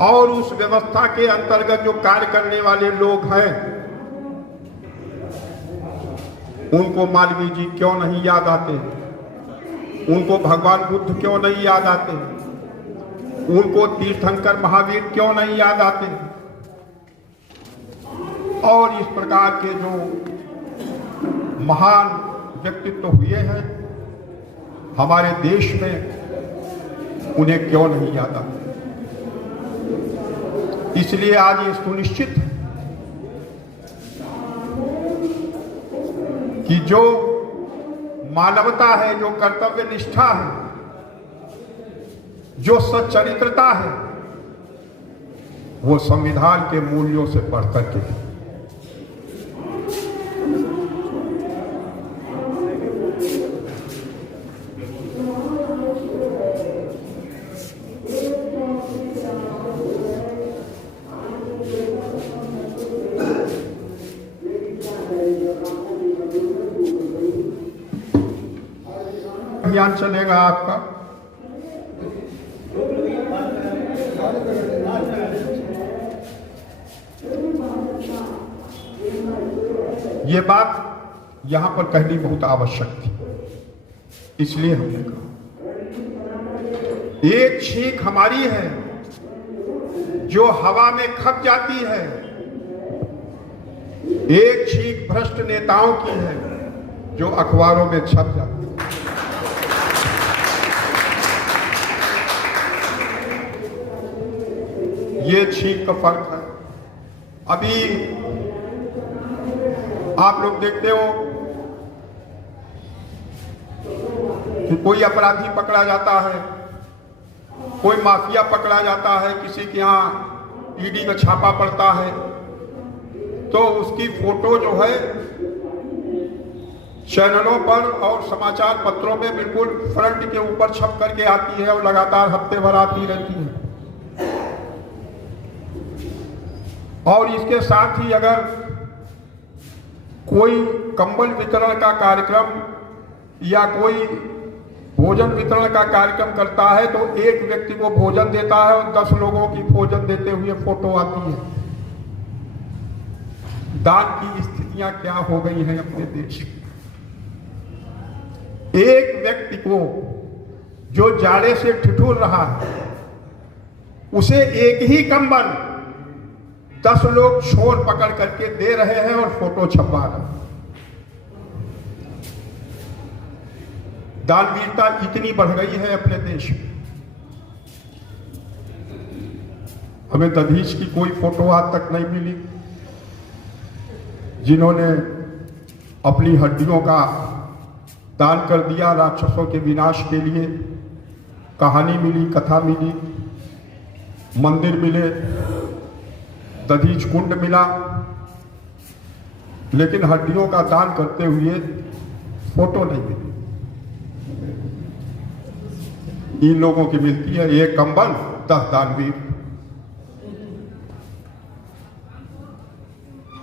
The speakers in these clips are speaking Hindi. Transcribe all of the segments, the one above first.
और उस व्यवस्था के अंतर्गत जो कार्य करने वाले लोग हैं उनको मालवीय जी क्यों नहीं याद आते, उनको भगवान बुद्ध क्यों नहीं याद आते, उनको तीर्थंकर महावीर क्यों नहीं याद आते। और इस प्रकार के जो महान व्यक्तित्व हुए हैं हमारे देश में, उन्हें क्यों नहीं याद आते। इसलिए आज ये सुनिश्चित है कि जो मानवता है, जो कर्तव्य निष्ठा है, जो सच्चरित्रता है, वो संविधान के मूल्यों से बढ़कर के है। अभियान चलेगा आपका। ये बात यहां पर कहनी बहुत आवश्यक थी, इसलिए हमने कहा एक छींक हमारी है जो हवा में खप जाती है, एक छींक भ्रष्ट नेताओं की है जो अखबारों में छप जाती है। ये छींक का फर्क है। अभी आप लोग देखते हो कि कोई अपराधी पकड़ा जाता है, कोई माफिया पकड़ा जाता है, किसी के यहाँ ईडी का छापा पड़ता है तो उसकी फोटो जो है चैनलों पर और समाचार पत्रों में बिल्कुल फ्रंट के ऊपर छप करके आती है और लगातार हफ्ते भर आती रहती है। और इसके साथ ही अगर कोई कंबल वितरण का कार्यक्रम या कोई भोजन वितरण का कार्यक्रम करता है तो एक व्यक्ति को भोजन देता है और 10 लोगों की भोजन देते हुए फोटो आती है। दान की स्थितियां क्या हो गई हैं अपने देश में। एक व्यक्ति को जो जाड़े से ठिठुर रहा है उसे एक ही कंबल 10 लोग छोर पकड़ करके दे रहे हैं और फोटो छपवा रहे हैं। दानवीरता इतनी बढ़ गई है अपने देश में। हमें दधीच की कोई फोटो आज तक नहीं मिली जिन्होंने अपनी हड्डियों का दान कर दिया राक्षसों के विनाश के लिए। कहानी मिली, कथा मिली, मंदिर मिले, दधीच कुंड मिला, लेकिन हड्डियों का दान करते हुए फोटो नहीं मिली। इन लोगों की मिलती है एक कंबल 10 दानवीर।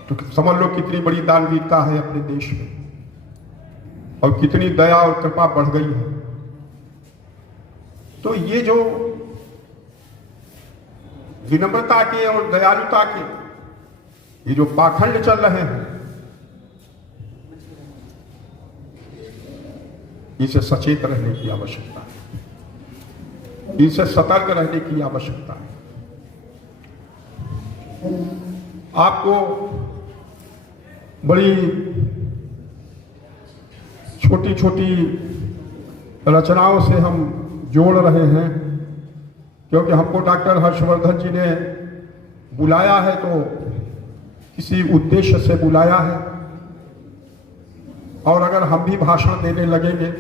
तो समझ लो कितनी बड़ी दानवीरता है अपने देश में और कितनी दया और कृपा बढ़ गई है। तो ये जो विनम्रता के और दयालुता के ये जो पाखंड चल रहे हैं इसे सचेत रहने की आवश्यकता है, इनसे सतर्क रहने की आवश्यकता है। आपको बड़ी छोटी छोटी रचनाओं से हम जोड़ रहे हैं क्योंकि हमको डॉक्टर हर्षवर्धन जी ने बुलाया है तो किसी उद्देश्य से बुलाया है। और अगर हम भी भाषण देने लगेंगे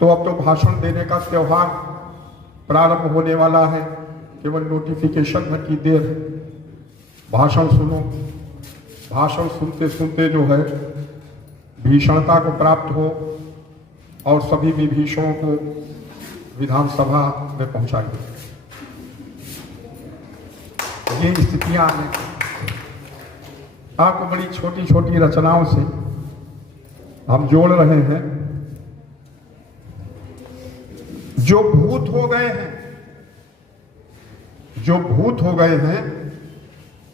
तो अब तो भाषण देने का त्योहार प्रारंभ होने वाला है। केवल नोटिफिकेशन तक की देर है। भाषण सुनो, भाषण सुनते सुनते जो है भीषणता को प्राप्त हो और सभी विभीषणों को विधानसभा में पहुंचाएंगे। ये स्थितियां हैं। आपको बड़ी छोटी छोटी रचनाओं से हम जोड़ रहे हैं जो भूत हो गए हैं, जो भूत हो गए हैं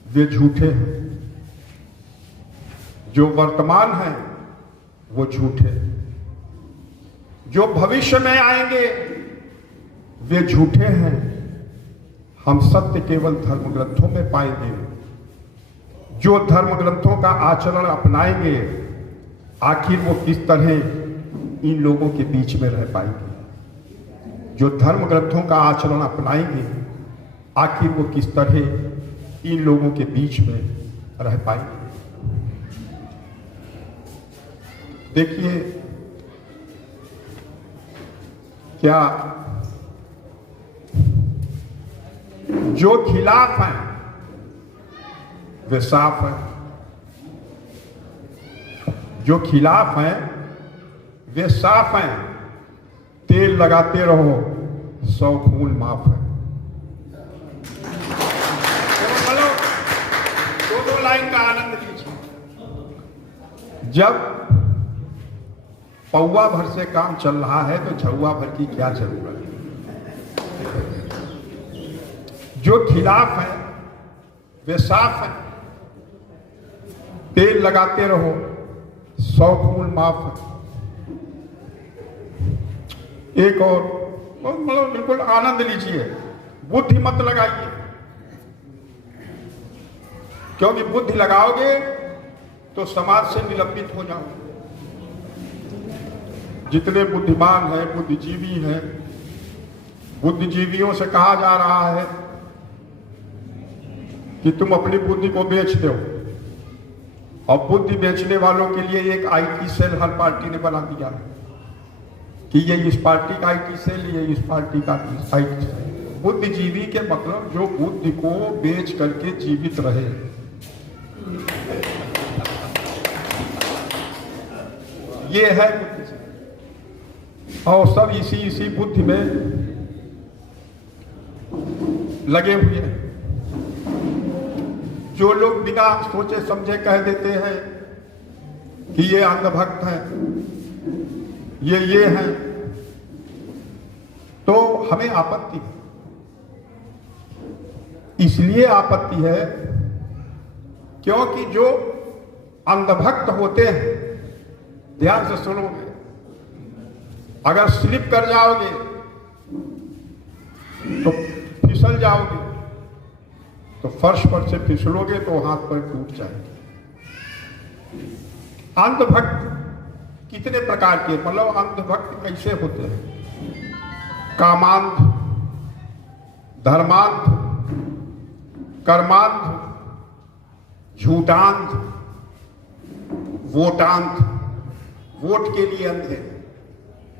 वे झूठे हैं, जो वर्तमान है वो झूठे, जो भविष्य में आएंगे वे झूठे हैं। हम सत्य केवल धर्म ग्रंथों में पाएंगे। जो धर्म ग्रंथों का आचरण अपनाएंगे, आखिर वो किस तरह इन लोगों के बीच में रह पाएंगे। जो धर्म ग्रंथों का आचरण अपनाएंगे, आखिर वो किस तरह इन लोगों के बीच में रह पाएंगे। देखिए, क्या जो खिलाफ हैं वे साफ हैं, जो खिलाफ हैं वे साफ हैं। तेल लगाते रहो 100 खून माफ है। दो लाइन का आनंद लीजिए। जब पौवा भर से काम चल रहा है तो झौवा भर की क्या जरूरत है। जो खिलाफ है वे साफ है। तेल लगाते रहो 100 खून माफ है। एक और मतलब बिल्कुल आनंद लीजिए। बुद्धि मत लगाइए, क्योंकि बुद्धि लगाओगे तो समाज से निलंबित हो जाओगे। जितने बुद्धिमान हैं, बुद्धिजीवी हैं, बुद्धिजीवियों से कहा जा रहा है कि तुम अपनी बुद्धि को बेच दो, और बुद्धि बेचने वालों के लिए एक आईटी सेल हर पार्टी ने बना दिया कि ये इस पार्टी का आईटी सेल, ये इस पार्टी का आईटी सेल। बुद्धिजीवी के मतलब जो बुद्धि को बेच करके जीवित रहे। ये है बुद्धिजीवी, और सब इसी बुद्धि में लगे हुए हैं। जो लोग बिना सोचे समझे कह देते हैं कि ये अंधभक्त हैं, ये हैं, तो हमें आपत्ति है। इसलिए आपत्ति है क्योंकि जो अंधभक्त होते हैं, ध्यान से सुनोगे, अगर स्लिप कर जाओगे तो फिसल जाओगे, तो फर्श पर से फिसलोगे तो हाथ पर टूट जाएंगे। अंधभक्त कितने प्रकार के, मतलब अंधभक्त कैसे होते हैं? कामांध, धर्मांध, कर्मांध, झूठांध, वोटांध। वोट के लिए अंधे,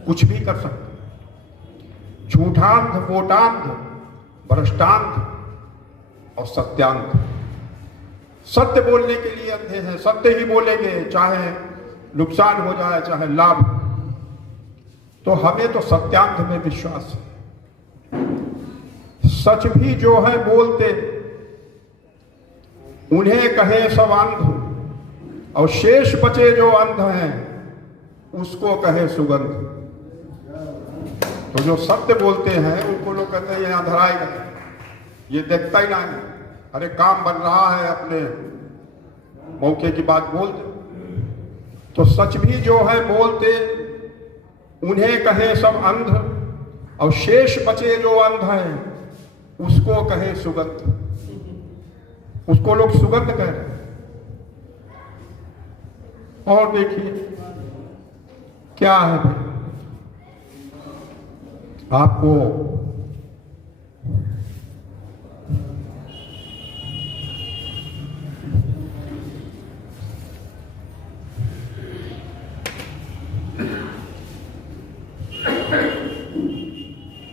कुछ भी कर सकते। झूठांध, वोटांध, भ्रष्टांध और सत्यांध। सत्य बोलने के लिए अंधे हैं, सत्य ही बोलेंगे, चाहे नुकसान हो जाए चाहे लाभ। तो हमें तो सत्यांध में विश्वास है। सच भी जो है बोलते, उन्हें कहे सब अंध, और शेष बचे जो अंध हैं उसको कहे सुगंध। तो जो सत्य बोलते हैं उनको लोग कहते हैं ये अंधराई है, ये देखता ही नहीं। अरे काम बन रहा है, अपने मौके की बात बोल दे। तो सच भी जो है बोलते, उन्हें कहे सब अंध, और शेष बचे जो अंध हैं उसको कहे सुगंध। उसको लोग सुगंध कह रहे हैं। और देखिए क्या है भाई, आपको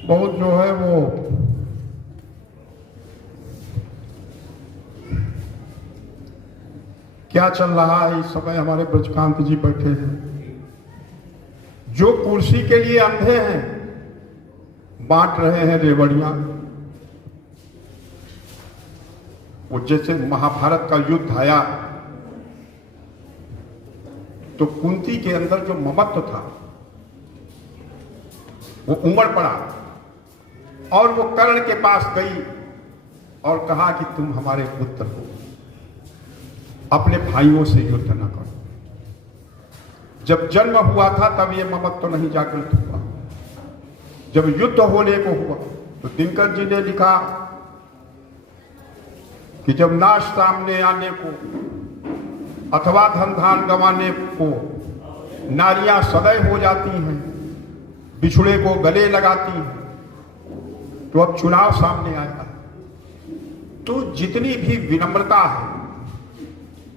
बहुत जो है वो क्या चल रहा है इस समय। हमारे ब्रजकांत जी बैठे हैं, जो कुर्सी के लिए अंधे हैं बांट रहे हैं रेवड़ियां। वो जैसे महाभारत का युद्ध आया तो कुंती के अंदर जो ममत्व था वो उमड़ पड़ा। और वो कर्ण के पास गई और कहा कि तुम हमारे पुत्र हो, अपने भाइयों से युद्ध न करो। जब जन्म हुआ था तब ये ममत्व नहीं जागृत हुआ। जब युद्ध होने को हुआ तो दिनकर जी ने लिखा कि जब नाश सामने आने को अथवा धन धान गंवाने को नारियां सदैव हो जाती हैं, बिछुड़े को गले लगाती हैं, तो अब चुनाव सामने आया। तो जितनी भी विनम्रता है,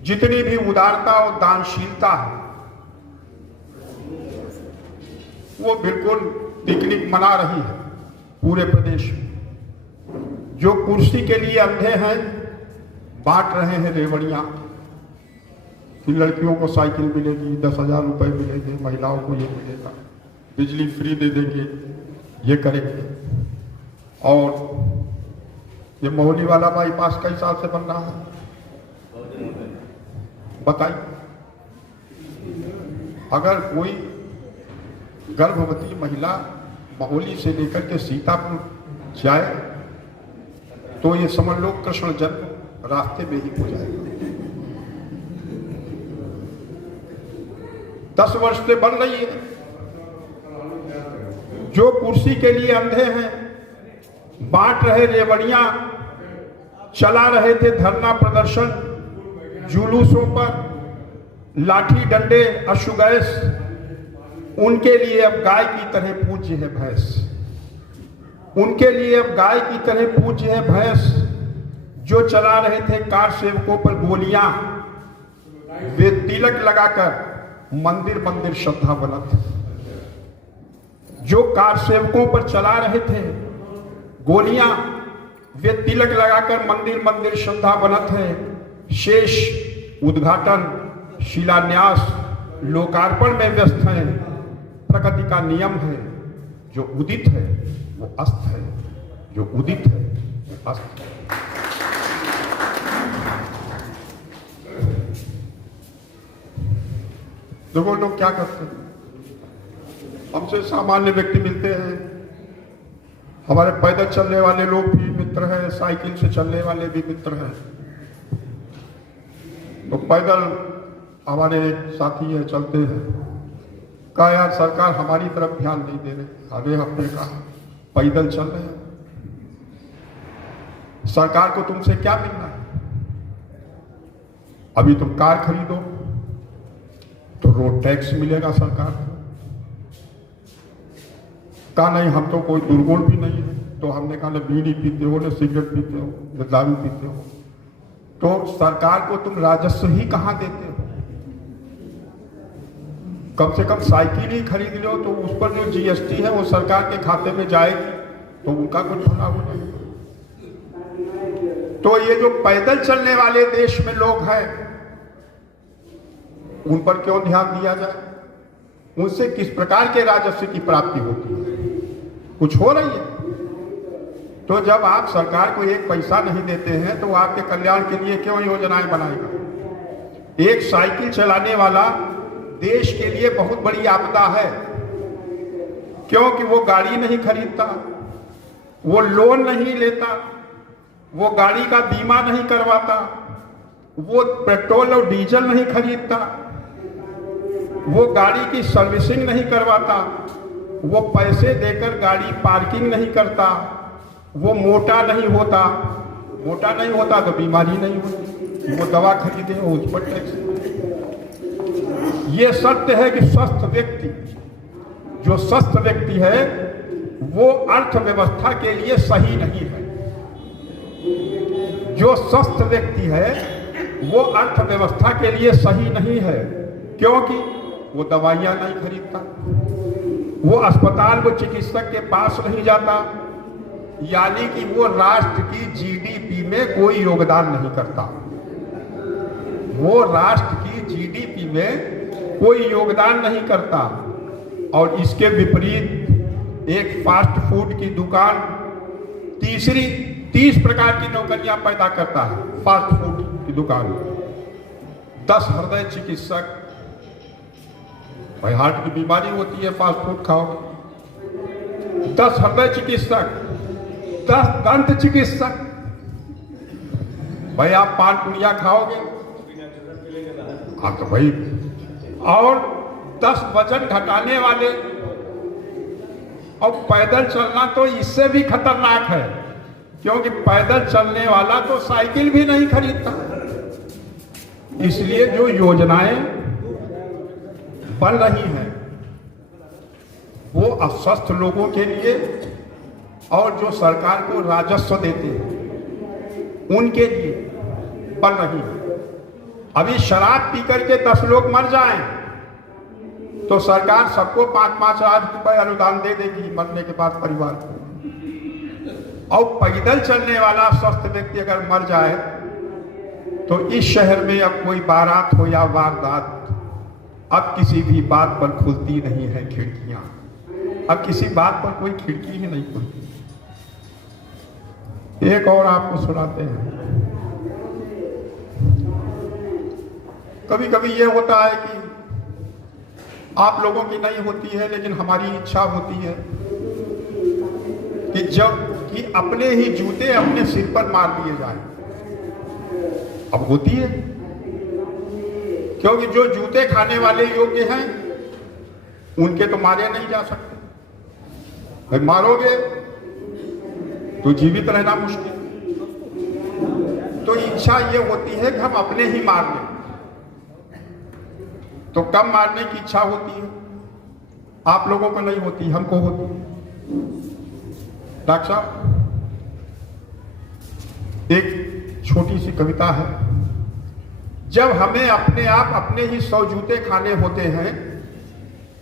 जितनी भी उदारता और दानशीलता है, वो बिल्कुल पिकनिक मना रही है पूरे प्रदेश में। जो कुर्सी के लिए अंधे हैं बांट रहे हैं रेवड़ियां कि लड़कियों को साइकिल मिलेगी, 10,000 रुपए मिलेंगे, महिलाओं को ये मिलेगा, बिजली फ्री दे देंगे, ये करेंगे। और ये मोहली वाला बाईपास कई साल से बन रहा है, बताइए। अगर कोई गर्भवती महिला मोहली से लेकर के सीतापुर जाए तो ये समझ लो कृष्ण जन्म रास्ते में ही हो जाएगा। 10 वर्ष से बन रही है। जो कुर्सी के लिए अंधे हैं बांट रहे रेवड़ियां, चला रहे थे धरना प्रदर्शन, जुलूसों पर लाठी डंडे अश्रु गैस, उनके लिए अब गाय की तरह पूज्य है भैंस। उनके लिए अब गाय की तरह पूज्य है भैंस। जो चला रहे थे कार सेवकों पर गोलियां, वे तिलक लगाकर मंदिर मंदिर श्रद्धा बनत। जो कार सेवकों पर चला रहे थे गोलियां, वे तिलक लगाकर मंदिर मंदिर श्रद्धा बनत है। शेष उद्घाटन, शिलान्यास, लोकार्पण में व्यस्त हैं। प्रकृति का नियम है, जो उदित है वो अस्त है, जो उदित है वो अस्त है। देखो लोग क्या करते हैं, हमसे सामान्य व्यक्ति मिलते हैं, हमारे पैदल चलने वाले लोग भी मित्र हैं, साइकिल से चलने वाले भी मित्र हैं। तो पैदल हमारे साथी है, चलते हैं, कहा यार सरकार हमारी तरफ ध्यान नहीं दे रही। अरे हमने कहा पैदल चल रहे हैं, सरकार को तुमसे क्या मिलना है? अभी तुम कार खरीदो तो रोड टैक्स मिलेगा सरकार को। कहा नहीं हम तो कोई दुर्गुण भी नहीं है। तो हमने कहा न बीड़ी पीते हो, न सिगरेट पीते हो, न दारू पीते हो, तो सरकार को तुम राजस्व ही कहां देते हो? कम से कम साइकिल ही खरीद लो तो उस पर जो जीएसटी है वो सरकार के खाते में जाएगी, तो उनका कुछ होना हो नहीं। तो ये जो पैदल चलने वाले देश में लोग हैं, उन पर क्यों ध्यान दिया जाए? उनसे किस प्रकार के राजस्व की प्राप्ति होती है? कुछ हो रही है? तो जब आप सरकार को एक पैसा नहीं देते हैं तो आपके कल्याण के लिए क्यों योजनाएं बनाएगा? एक साइकिल चलाने वाला देश के लिए बहुत बड़ी आपदा है, क्योंकि वो गाड़ी नहीं खरीदता, वो लोन नहीं लेता, वो गाड़ी का बीमा नहीं करवाता, वो पेट्रोल और डीजल नहीं खरीदता, वो गाड़ी की सर्विसिंग नहीं करवाता, वो पैसे देकर गाड़ी पार्किंग नहीं करता, वो मोटा नहीं होता। मोटा नहीं होता तो बीमारी नहीं होती, वो दवा खरीदे उस पर टैक्स। ये सत्य है कि स्वस्थ व्यक्ति, जो स्वस्थ व्यक्ति है वो अर्थव्यवस्था के लिए सही नहीं है। जो स्वस्थ व्यक्ति है वो अर्थव्यवस्था के लिए सही नहीं है, क्योंकि वो दवाइयां नहीं खरीदता, वो अस्पताल, वो चिकित्सक के पास नहीं जाता, यानी कि वो राष्ट्र की जीडीपी में कोई योगदान नहीं करता। वो राष्ट्र की जीडीपी में कोई योगदान नहीं करता। और इसके विपरीत एक फास्ट फूड की दुकान 30 प्रकार की नौकरियां पैदा करता है। फास्ट फूड की दुकान 10 हृदय चिकित्सक, भाई हार्ट की बीमारी होती है फास्ट फूड खाओ, 10 हृदय चिकित्सक, 10 दंत चिकित्सक। भाई आप पान पुड़िया खाओगे, हाँ तो भाई, और 10 वजन घटाने वाले, और पैदल चलना तो इससे भी खतरनाक है, क्योंकि पैदल चलने वाला तो साइकिल भी नहीं खरीदता। इसलिए जो योजनाएं बन रही हैं वो अस्वस्थ लोगों के लिए, और जो सरकार को राजस्व देते हैं उनके लिए बन रही है। अभी शराब पी करके 10 लोग मर जाएं तो सरकार सबको 5-5 लाख रुपए अनुदान दे देगी मरने के बाद परिवार को। और पैदल चलने वाला स्वस्थ व्यक्ति अगर मर जाए तो इस शहर में अब कोई बारात हो या वारदात, अब किसी भी बात पर खुलती नहीं है खिड़कियां। अब किसी बात पर कोई खिड़की ही नहीं खुलती। एक और आपको सुनाते हैं। कभी कभी ये होता है कि आप लोगों की नहीं होती है, लेकिन हमारी इच्छा होती है कि अपने ही जूते अपने सिर पर मार दिए जाएं। अब होती है, क्योंकि जो जूते खाने वाले योग्य हैं उनके तो मारे नहीं जा सकते। भाई मारोगे तो जीवित रहना मुश्किल। तो इच्छा ये होती है कि हम अपने ही मार लें। तो कब मारने की इच्छा होती है? आप लोगों को नहीं होती, हमको होती है। डॉक्टर साहब, एक छोटी सी कविता है। जब हमें अपने आप अपने ही 100 जूते खाने होते हैं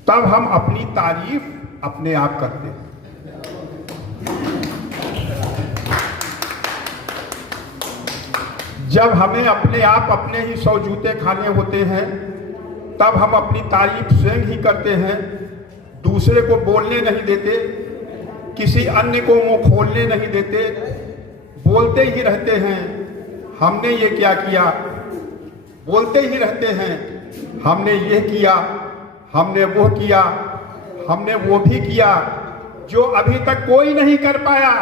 तब हम अपनी तारीफ अपने आप करते हैं। जब हमें अपने आप अपने ही 100 जूते खाने होते हैं तब हम अपनी तारीफ स्वयं ही करते हैं। दूसरे को बोलने नहीं देते, किसी अन्य को मुंह खोलने नहीं देते, बोलते ही रहते हैं हमने ये क्या किया, बोलते ही रहते हैं हमने ये किया, हमने वो किया, हमने वो भी किया जो अभी तक कोई नहीं कर पाया,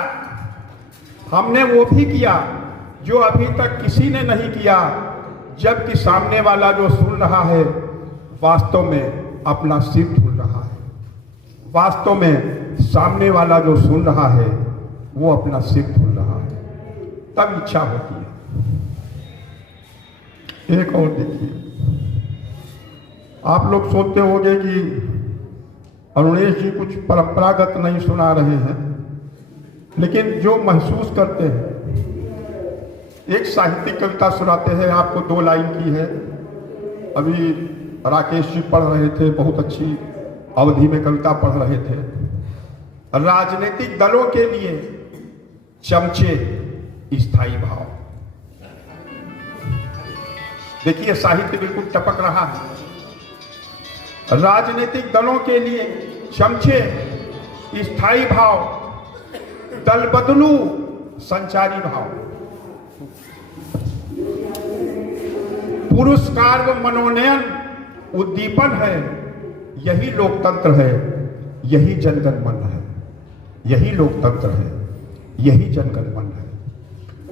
हमने वो भी किया जो अभी तक किसी ने नहीं किया। जबकि सामने वाला जो सुन रहा है वास्तव में अपना सिर धुल रहा है। वास्तव में सामने वाला जो सुन रहा है वो अपना सिर धुल रहा है। तब इच्छा होती है। एक और देखिए, आप लोग सोचते होंगे कि अरुणेश जी कुछ परंपरागत नहीं सुना रहे हैं, लेकिन जो महसूस करते हैं, एक साहित्यिक कविता सुनाते हैं आपको। 2 लाइन की है। अभी राकेश जी पढ़ रहे थे, बहुत अच्छी अवधि में कविता पढ़ रहे थे। राजनीतिक दलों के लिए चमचे स्थायी भाव। देखिए साहित्य बिल्कुल टपक रहा है। राजनीतिक दलों के लिए चमचे स्थायी भाव, दल बदलू संचारी भाव। पुरस्कार व मनोनयन उद्दीपन है, यही लोकतंत्र है, यही जनगण मन है। यही लोकतंत्र है, यही जनगण मन है।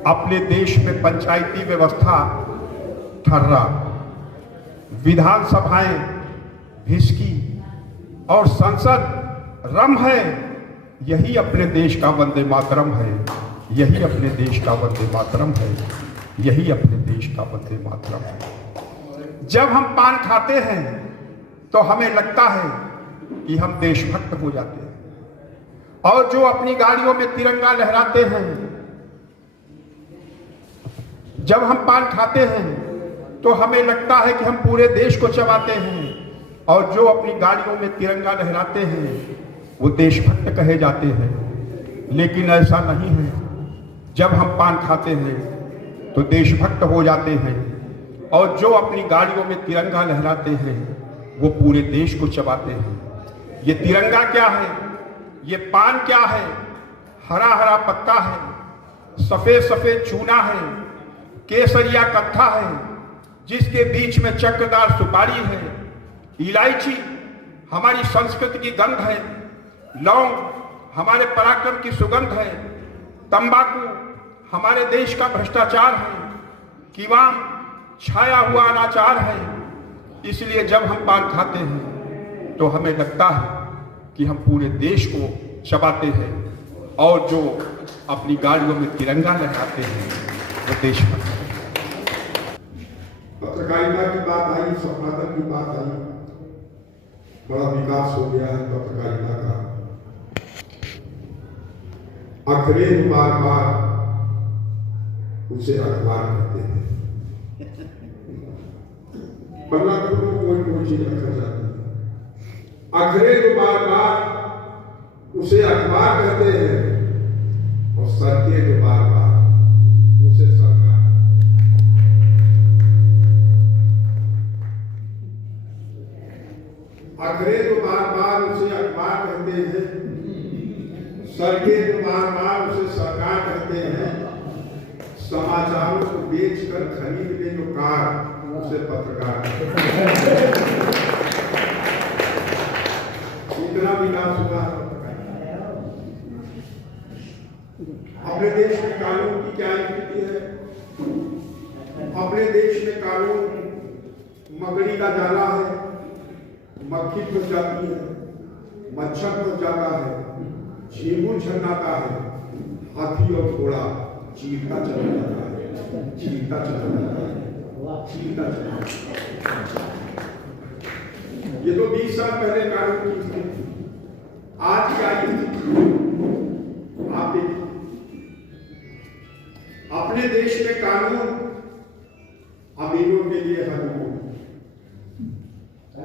अपने देश में पंचायती व्यवस्था ठर्रा, विधानसभाएं भिसकी और संसद रम है। यही अपने देश का वंदे मातरम है, यही अपने देश का वंदे मातरम है, यही अपने देश का वंदे मातरम है। जब हम पान खाते हैं तो हमें लगता है कि हम देशभक्त हो जाते हैं, और जो अपनी गाड़ियों में तिरंगा लहराते हैं, जब हम पान खाते हैं तो हमें लगता है कि हम पूरे देश को चबाते हैं, और जो अपनी गाड़ियों में तिरंगा लहराते हैं वो देशभक्त कहे जाते हैं। लेकिन ऐसा नहीं है। जब हम पान खाते हैं तो देशभक्त हो जाते हैं, और जो अपनी गाड़ियों में तिरंगा लहराते हैं वो पूरे देश को चबाते हैं। ये तिरंगा क्या है, ये पान क्या है? हरा हरा पत्ता है, सफेद सफेद चूना है, केसरिया कत्था है, जिसके बीच में चक्रदार सुपारी है, इलायची हमारी संस्कृति की गंध है, लौंग हमारे पराक्रम की सुगंध है, तंबाकू हमारे देश का भ्रष्टाचार है, कीवाम छाया हुआ अनाचार है। इसलिए जब हम पान खाते हैं तो हमें लगता है कि हम पूरे देश को चबाते हैं, और जो अपनी गाड़ियों में तिरंगा लगाते हैं वो देशभक्त है। पत्रकारिता की बात आई, संपादन की बात आई, बड़ा विकास हो गया है पत्रकारिता का। अंग्रेज बार बार उसे अखबार कहते हैं, पन्ना को कोई चीज रखा जाती है। अंग्रेज बार बार उसे अखबार कहते हैं, और सरके जो बार बार उसे सरकार। अंग्रेज बार बार उसे अखबार कहते हैं, सरके जो बार बार उसे सरकार कहते हैं। समाचारों को बेचकर खरीद ले जो कार, उसे पत्रकार। इतना विकास हुआ है। अपने देश में कानून की क्या स्थिति है? अपने देश में कानून मकड़ी का जाला है, मक्खी फंस जाती है, मच्छर फंस जाता है, झींगुर झन्नाता है, हाथी और घोड़ा चीरता चला जाता है, चीरता चला जाता है, चीरता चला जाता है। ये तो 20 साल पहले कानून की स्थिति थी। आज क्या स्थिति? आप देखिए, अपने देश में कानून अमीरों के लिए हनीमून,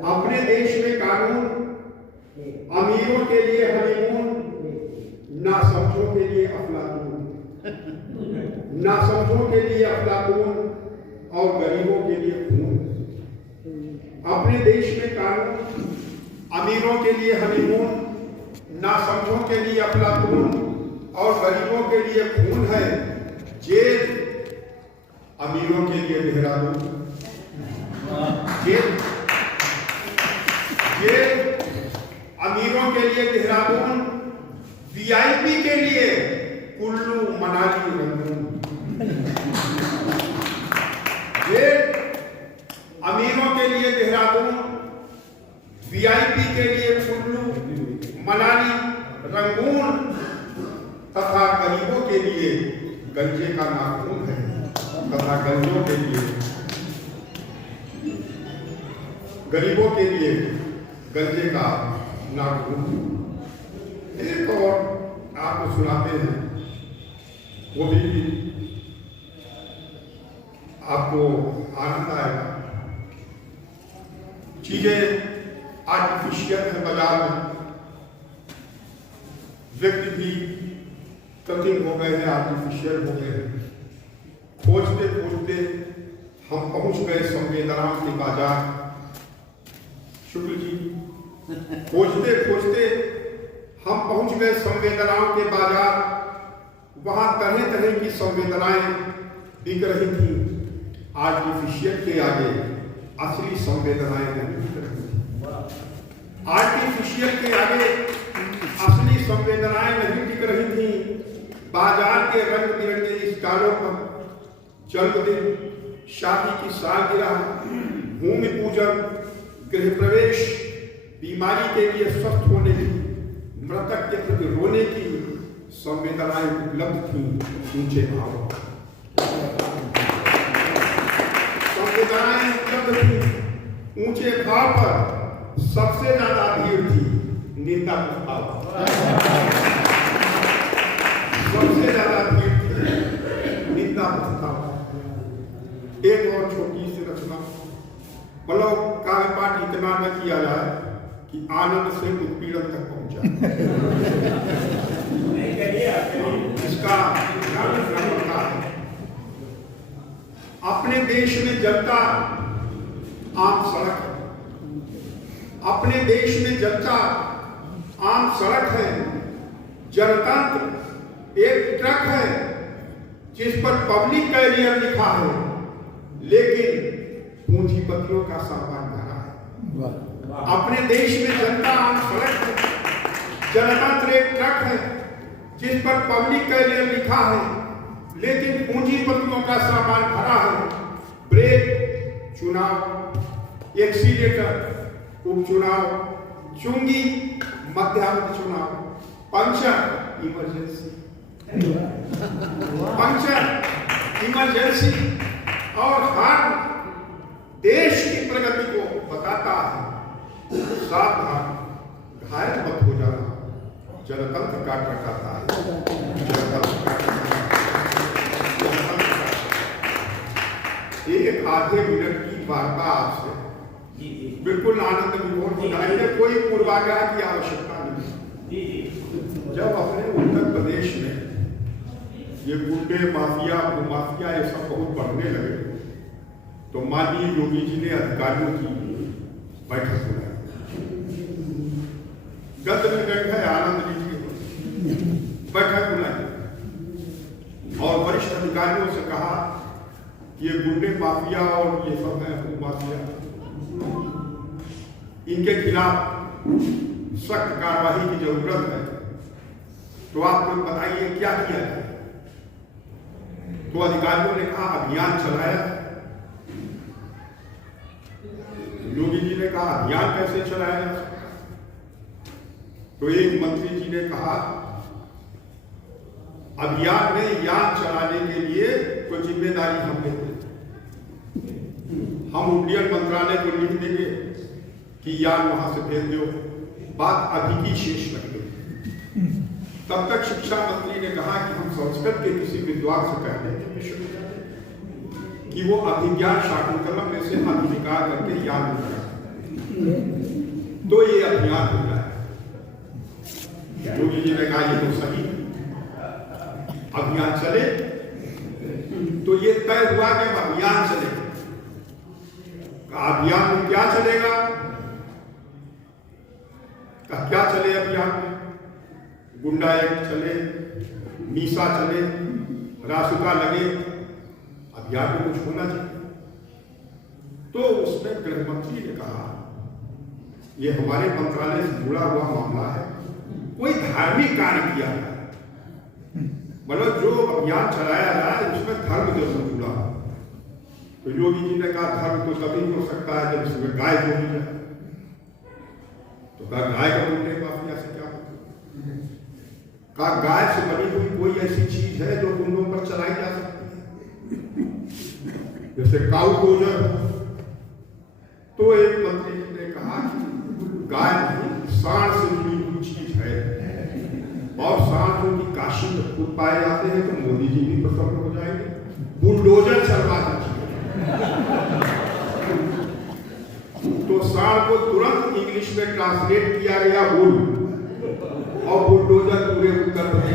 अपने देश में कानून अमीरों के लिए हनीमून, नासमझों के लिए अफलातून, नासमझों के लिए अफलातून, और गरीबों के लिए खून। अपने देश में कानून अमीरों के लिए हनीमून, नासमझों के लिए अफलातून, और गरीबों के लिए खून है। जेल अमीरों के लिए देहरादून, जेल अमीरों के लिए देहरादून, वीआईपी के लिए कुल्लू मनाली रंगून। जेल अमीरों के लिए देहरादून, वीआईपी के लिए कुल्लू मनाली रंगून, तथा गरीबों के लिए गंजे का नाखून है, तथा गंजों के लिए, गरीबों के लिए गंजे का नाखून। एक और आपको सुनाते हैं, वो भी आपको आनंद आएगा। चीजें आर्टिफिशियल है बाजार में, व्यक्ति भी कृत्रिम हो गए हैं, आर्टिफिशियल हो गए हैं। खोजते खोजते हम पहुंच गए संवेदनाओं के बाजार। शुक्ल जी, खोजते खोजते हम पहुंच गए संवेदनाओं के बाजार। वहां तरह तरह की संवेदनाएं दिख रही थी। आर्टिफिशियल के आगे असली संवेदनाएं नहीं दिख रही थी। आर्टिफिशियल के आगे असली संवेदनाएं नहीं दिख रही थी। बाजार के रंग बिरंगे स्टॉलों पर जन्मदिन, शादी की सालगिरह, भूमि पूजन, गृह प्रवेश, बीमारी के लिए स्वस्थ होने की, मृतक के प्रति रोने की संवेदनाएं उपलब्ध थी। ऊंचे भाव संवेदनाएं उपलब्ध थी। ऊंचे भाव पर सबसे ज्यादा भीड़ थी निंदा प्रभाव। सबसे ज्यादा भीड़ थी निंदा प्रभाव। एक और छोटी सी रचना, मतलब काव्य पाठ इतना न किया जाए कि आनंद से उत्पीड़न तक पहुंच जाए। इसका अपने देश में जनता आम सड़क है। अपने देश में जनता आम सड़क है। जनतंत्र एक ट्रक है जिस पर पब्लिक कैरियर लिखा है, लेकिन पूंजीपतियों का सामान भरा है। अपने देश में जनता आम सड़क है। जनतंत्र एक ट्रक है जिस पर पब्लिक कैरियर लिखा है, लेकिन पूंजीपतियों का सामान भरा है। ब्रेक चुनाव, एक्सीलेटर उपचुनाव, चुंगी मध्यावधि चुनाव, पंचर इमरजेंसी, पंचर इमरजेंसी, और हर देश की प्रगति को बताता है। सावधान, घायल मत हो जाना, जनतंत्र का टकराता है। एक आधे मिनट की वार्ता आपसे बिल्कुल आनंद विभोर हो जाएंगे, कोई पूर्वाग्रह की आवश्यकता नहीं। जब अपने उत्तर प्रदेश में ये गुंडे माफिया भूमाफिया ये सब बहुत बढ़ने लगे, तो माननीय योगी जी ने अधिकारियों की बैठक बुलाई। गद्य में बैठे आनंद लीजिए, बैठक बुलाई और वरिष्ठ अधिकारियों से कहा ये गुंडे माफिया और ये सब है भूमाफिया, इनके खिलाफ सख्त कार्रवाई की जरूरत है, तो आप लोग बताइए क्या किया जाए। तो अधिकारियों ने कहा अभियान चलाया। योगी जी ने कहा अभियान कैसे चलाया। तो एक मंत्री जी ने कहा अभियान में यान चलाने के लिए कोई जिम्मेदारी हम लेते, हम उड्डयन मंत्रालय को लिख देंगे कि यान वहां से भेज दो, बात अभी की शेष रख दो। तब तक शिक्षा मंत्री ने कहा कि हम संस्कृत के किसी विद्वान से कहने के विश्वविद्यालय कि वो अभिज्ञान शाकुंतलम में से अभिनिकार करके यान बनाया, तो ये अभियान हो जाए। योगी जी ने कहा ये तो सही, अभियान चले। तो ये तय हुआ कि अभियान चले। अभियान में क्या चलेगा, क्या चले अभियान में? गुंडा एक्ट चले, मीसा चले, रासुका लगे, अभियान में कुछ होना चाहिए। तो उसमें गृह मंत्री ने कहा ये हमारे मंत्रालय से जुड़ा हुआ मामला है, कोई धार्मिक कार्य किया जाए, मतलब जो अभियान चलाया जाए उसमें धर्म जरूर जुड़ा। तो योगी जी ने कहा धर्म तो तभी हो सकता है जब उसमें गाय बोली जाए। तो कहा गाय का बोलने माफिया से क्या होता? कहा गाय से बनी हुई कोई ऐसी चीज है जो गुंडों पर चलाई जा सकती है, जैसे काऊ गोजर। तो एक मंत्री जी ने कहा गाय नहीं, सांड से जुड़ी हुई चीज है, और सांड जो की काशी में खुद पाए जाते हैं तो मोदी जी भी प्रसन्न हो जाएंगे। बुलडोजर चलवा दीजिए। तो सांड को तुरंत इंग्लिश में ट्रांसलेट किया गया बुल, और बुलडोजर पूरे उत्तर प्रदेश